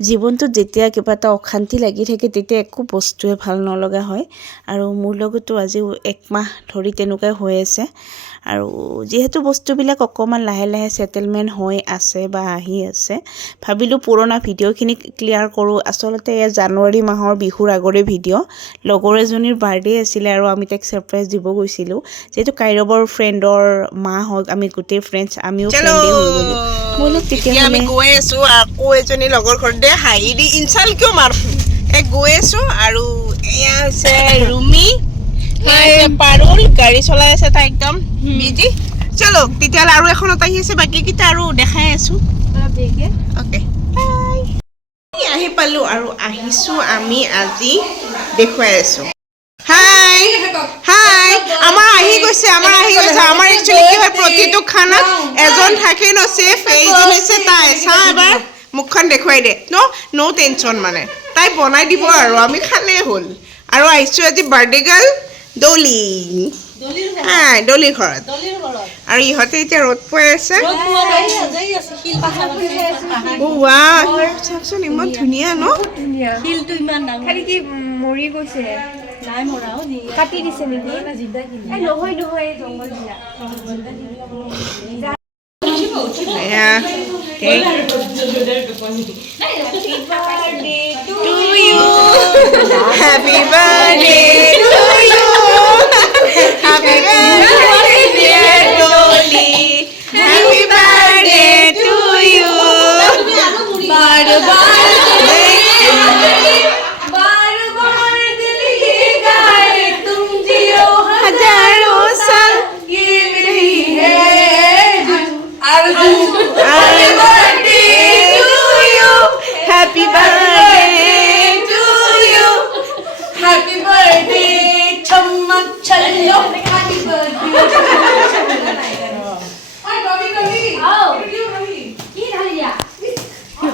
জীৱনটোত যেতিয়া কিবা এটা অশান্তি লাগি থাকে তেতিয়া একো বস্তুৱে ভাল নলগা হয় আৰু মোৰ লগতো আজি 1 মাহ ধৰি তেনেকুৱাই হৈ আছে আৰু যেহেতু বস্তুবিলাক অকমান লাহে লাহে সেটেলমেন্ট হৈ আছে বা আহি আছে ভাবিলো পুৰণা ভিডিঅ'খিনি ক্লিয়াৰ কৰো আসলতে এই জানুৱাৰী মাহৰ বিহুৰ আগৰে ভিডিঅ' লগৰ এজনীৰ বাৰ্থডে আছিল আৰু আমি তাক সাৰপ্ৰাইজ দিব গৈছিলো যেহেতু কাইৰবৰ ফ্ৰেণ্ডৰ মা হক আমি গোটেই ফ্ৰেণ্ডছ আমিও ফ্ৰেণ্ডে হৈ গলো মোলক তেতিয়া আমি গৈ আছো আকৌ এজনী লগৰ ঘৰত দে হাই দি ইনচাল কিয় মাৰ গৈ আছো আৰু এয়া হৈছে ৰুমি পাৰুল গাড়ী চলাই আছে তাই একদম বিজি চলো তেতিয়াহ'লে আৰু এখনত আহি আছে বাকী কেইটা আৰু দেখাই আছো অ'কে বাই আহি পালো আৰু আহিছো আমি আজি দেখুৱাই আছো হাই হাই আমাৰ আহি গৈছে আমাৰ একচুয়ালি কি হয় প্ৰতিটো খানাত এজন থাকে ন চেফ এইজন হৈছে তাই চা এবাৰ মুখখন দেখুৱাই দে নো টেনচন মানে তাই বনাই দিব আৰু আমি খালে হ'ল আৰু আহিছো আজি বাৰ্থডে গাৰ্ল ডলি ডলিৰ ঘৰত আৰু ইহঁতে এতিয়া ৰ'দ পৰি আছে চাওকচোন ইমান ধুনীয়া ন শিলটো ইমান ডাঙৰ খালি কি মৰি গৈছে নাই মৰাও নি কাটি দিছে নেকি নহয় নহয় জংগল দিয়া Happy birthday to you. Happy birthday, dear Dolly. Happy birthday to you. बार बार दिल ये गाए तुम जियो हजारों साल ये मेरी है आरज़ू. Happy birthday to you. Happy birthday to you. Happy birthday चमक चलो. Happy birthday. ओए कभी कभी आओ क्यों कभी की ढालिया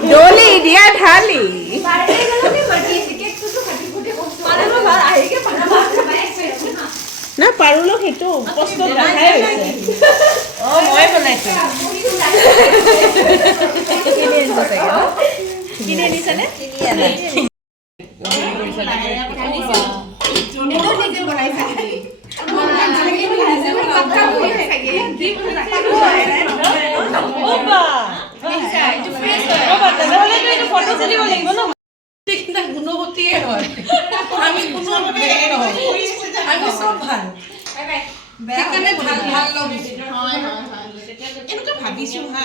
डोली दिया ढाली बारे गलो की बड़ी टिकट तो खटी फुटे मारे में बाहर आएगे पना ना पारुलो हेतु कष्ट দেখাই হৈছে ও মই বনাইছো কিনে আনিছে চাগে কিনে আনিছে নে কিনি আনে এটো নিজে বনাইছা নেকি ওবা ফটো তুলিব লাগিব ন ঠিকনা গুণৱতীয়ে হয় আমি গুণৱতীয়ে নহয় আমি সব ভাল সেইকাৰণে ভাল ভাল লাগিছে হয় হয় হয় এনেকুৱা ভাবিছো হা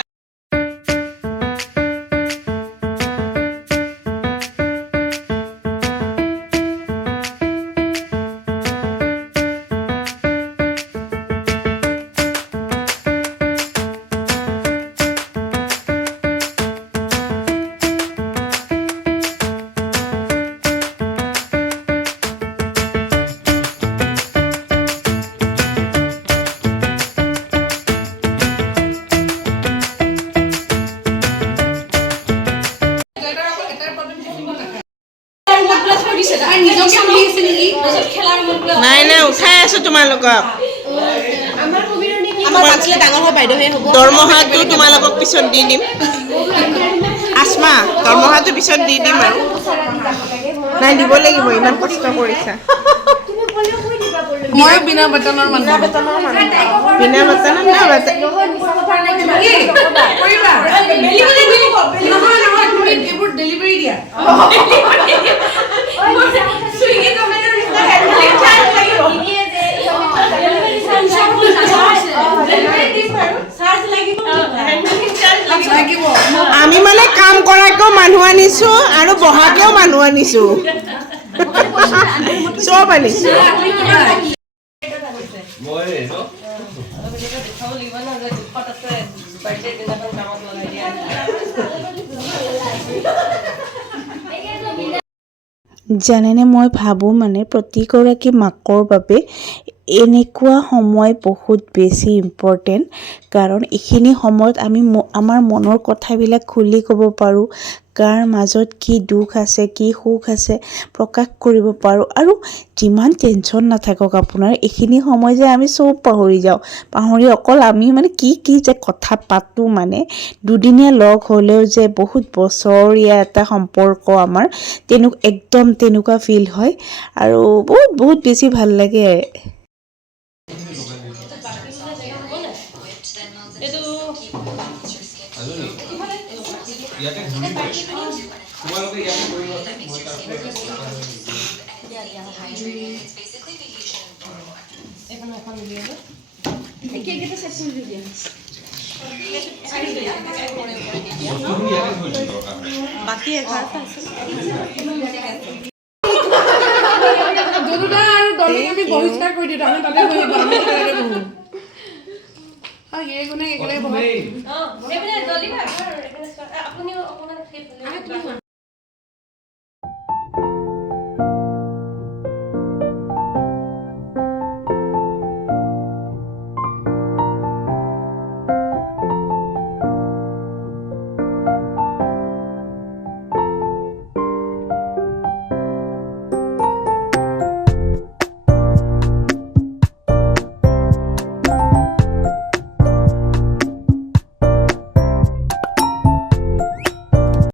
নাই নাই উঠাই আছো তোমালোকক দৰমহাটো তোমালোকক পিছত দি দিম আসমা দৰমহাটো পিছত দি দিম আৰু নাই দিব লাগিব ইমান কষ্ট কৰিছা মই বিনা বেতনৰ মানুহ বিনা বেতনৰ না বেতন কৰিবা নহয় তুমি এইবোৰ ডেলিভাৰী দিয়া সুইগি টমেটো নিচিনা হেল্প চাৰ্জ লাগিব আমি মানে কাম কৰাকেও মানুহ আনিছো আৰু বহাকেও মানুহ আনিছো চব আনিছো জানেনে মই ভাবোঁ মানে প্ৰতিগৰাকী মাকৰ বাবে এনেকুৱা সময় বহুত বেছি ইম্পৰ্টেণ্ট কাৰণ এইখিনি সময়ত আমি আমাৰ মনৰ কথাবিলাক খুলি ক'ব পাৰোঁ কাৰ মাজত কি দুখ আছে কি সুখ আছে প্ৰকাশ কৰিব পাৰোঁ আৰু যিমান টেনশ্যন নাথাকক আপোনাৰ এইখিনি সময় যে আমি চব পাহৰি যাওঁ পাহৰি অকল আমি মানে কি যে কথা পাতোঁ মানে দুদিনীয়া লগ হ'লেও যে বহুত বছৰীয়া এটা সম্পৰ্ক আমাৰ একদম তেনেকুৱা ফিল হয় আৰু বহুত বেছি ভাল লাগে বাকী 11টা আছে যদুদা আৰু দলিক আমি বহিষ্কাৰ কৰি দিওঁ আমি তাতে বহিব আমি একেলগে বহো আৰু এই গুণে একেলগে বহো এইবিলাক দলিবা আপোনাৰ আপুনিও অকণমান